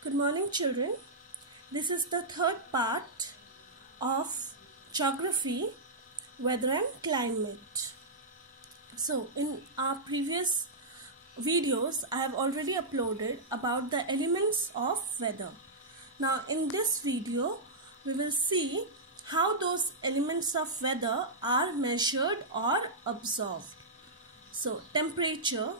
Good morning, children. This is the third part of Geography, Weather and Climate. So, in our previous videos, I have already uploaded about the elements of weather. Now, in this video, we will see how those elements of weather are measured or observed. So, temperature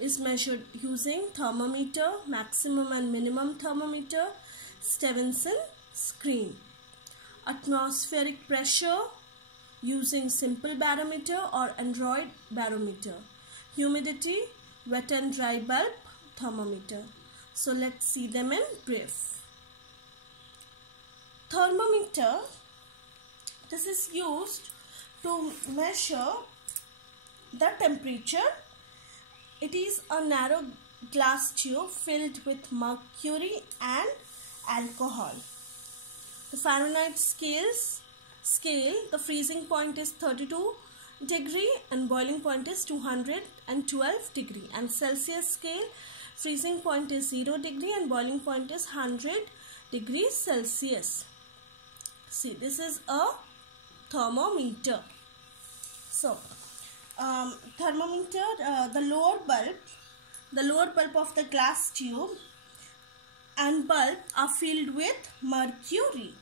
is measured using thermometer, maximum and minimum thermometer, Stevenson screen. Atmospheric pressure using simple barometer or Android barometer. Humidity, wet and dry bulb thermometer. So let's see them in brief. Thermometer, this is used to measure the temperature. It is a narrow glass tube filled with mercury and alcohol. The Fahrenheit scale, the freezing point is 32 degree and boiling point is 212 degree. And Celsius scale, freezing point is 0 degree and boiling point is 100 degrees Celsius. See, this is a thermometer. So, thermometer, the lower bulb of the glass tube and bulb are filled with mercury,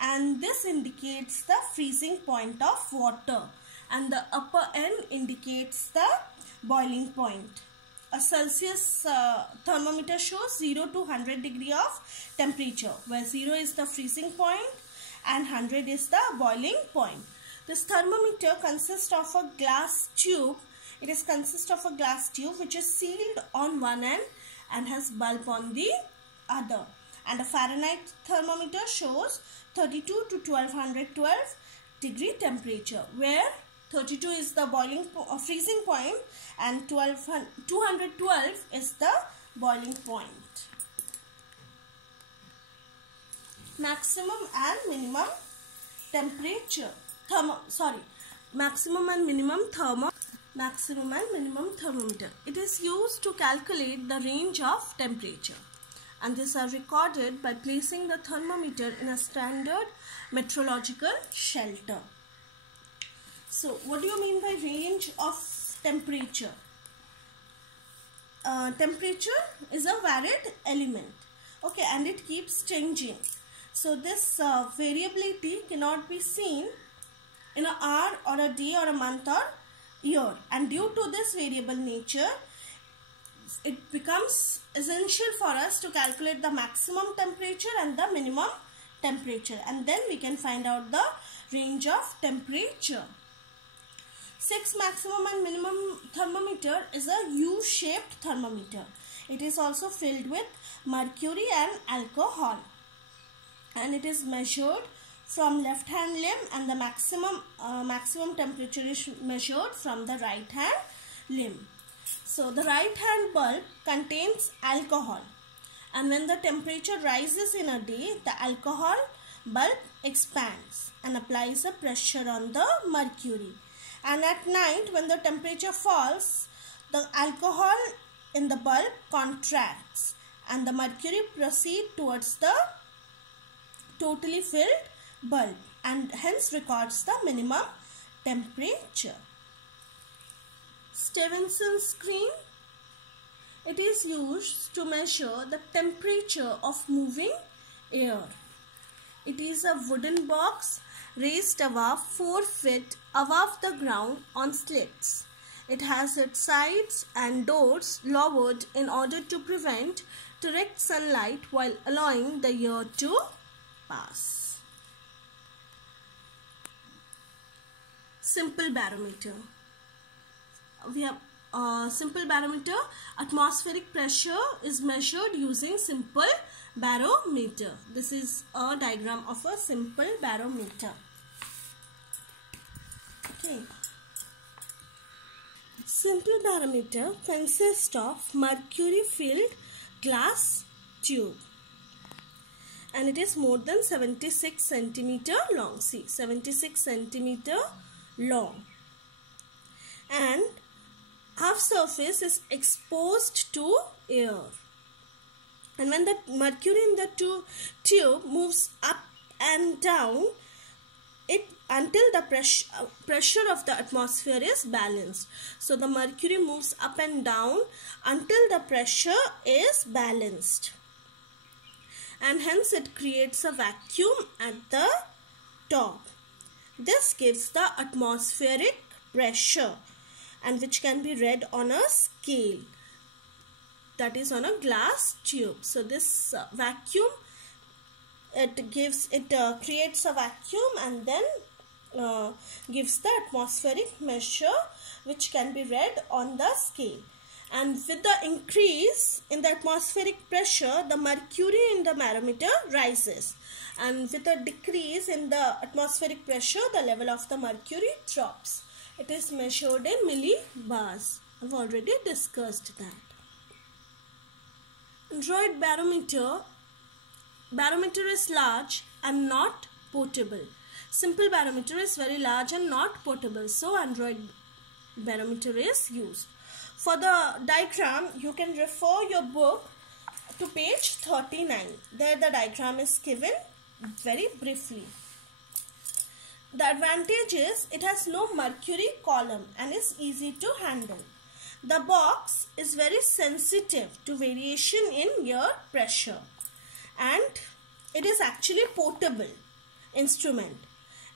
and this indicates the freezing point of water, and the upper end indicates the boiling point. A Celsius thermometer shows 0 to 100 degree of temperature, where 0 is the freezing point and 100 is the boiling point. This thermometer consists of a glass tube. It consists of a glass tube which is sealed on one end and has bulb on the other. And a Fahrenheit thermometer shows 32 to 1212 degree temperature, where 32 is the freezing point and 212 is the boiling point. Maximum and minimum temperature. Maximum and minimum thermometer. It is used to calculate the range of temperature, and these are recorded by placing the thermometer in a standard meteorological shelter. So, what do you mean by range of temperature? Temperature is a varied element, okay, and it keeps changing. So, this variability cannot be seen in an hour or a day or a month or year, and due to this variable nature, it becomes essential for us to calculate the maximum temperature and the minimum temperature, and then we can find out the range of temperature. 6 maximum and minimum thermometer is a U-shaped thermometer. It is also filled with mercury and alcohol, and it is measured from left hand limb, and the maximum temperature is measured from the right hand limb. So the right hand bulb contains alcohol, and when the temperature rises in a day, the alcohol bulb expands and applies a pressure on the mercury, and at night when the temperature falls, the alcohol in the bulb contracts and the mercury proceeds towards the totally filled bulb, and hence records the minimum temperature. Stevenson screen. It is used to measure the temperature of moving air. It is a wooden box raised above 4 feet above the ground on slits. It has its sides and doors lowered in order to prevent direct sunlight while allowing the air to pass. Simple barometer. We have simple barometer. Atmospheric pressure is measured using simple barometer. This is a diagram of a simple barometer. Okay. Simple barometer consists of mercury filled glass tube, and it is more than 76 centimeter long. See, 76 centimeter long, and half surface is exposed to air, And when the mercury in the tube moves up and down, until the pressure of the atmosphere is balanced. So the mercury moves up and down until the pressure is balanced, and hence it creates a vacuum at the top. This gives the atmospheric pressure, and which can be read on a scale, that is on a glass tube. So this vacuum, it creates a vacuum and then gives the atmospheric measure, which can be read on the scale. And with the increase in the atmospheric pressure, the mercury in the barometer rises, and with a decrease in the atmospheric pressure, the level of the mercury drops. It is measured in millibars. I've already discussed that. Android barometer is large and not portable. Simple barometer is very large and not portable, so Android barometer is used. For the diagram, you can refer your book to page 39. There the diagram is given very briefly. The advantage is it has no mercury column and is easy to handle. The box is very sensitive to variation in air pressure, and it is actually portable instrument,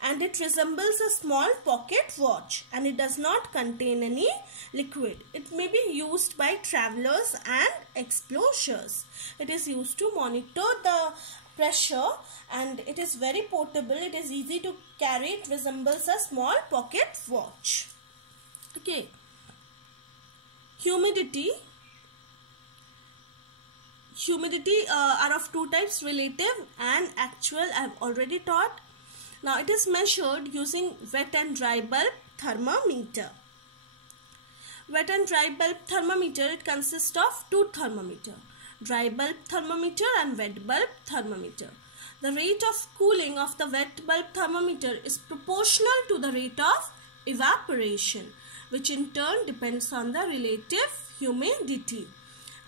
and it resembles a small pocket watch, and it does not contain any liquid. It may be used by travelers and explorers. It is used to monitor the pressure, and it is very portable. It is easy to carry. It resembles a small pocket watch. Okay. Humidity are of two types, relative and actual. I have already taught. Now it is measured using wet and dry bulb thermometer. Wet and dry bulb thermometer, it consists of two thermometers, dry bulb thermometer and wet bulb thermometer. The rate of cooling of the wet bulb thermometer is proportional to the rate of evaporation, which in turn depends on the relative humidity.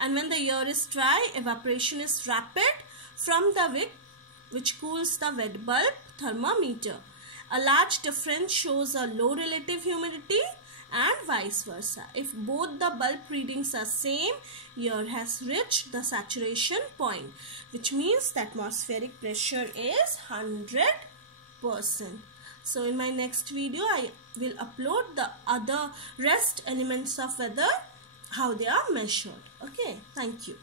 And when the air is dry, evaporation is rapid from the wick, which cools the wet bulb thermometer. A large difference shows a low relative humidity and vice versa. If both the bulb readings are same, air has reached the saturation point, which means the atmospheric pressure is 100%. So in my next video, I will upload the other rest elements of weather, how they are measured. Okay, thank you.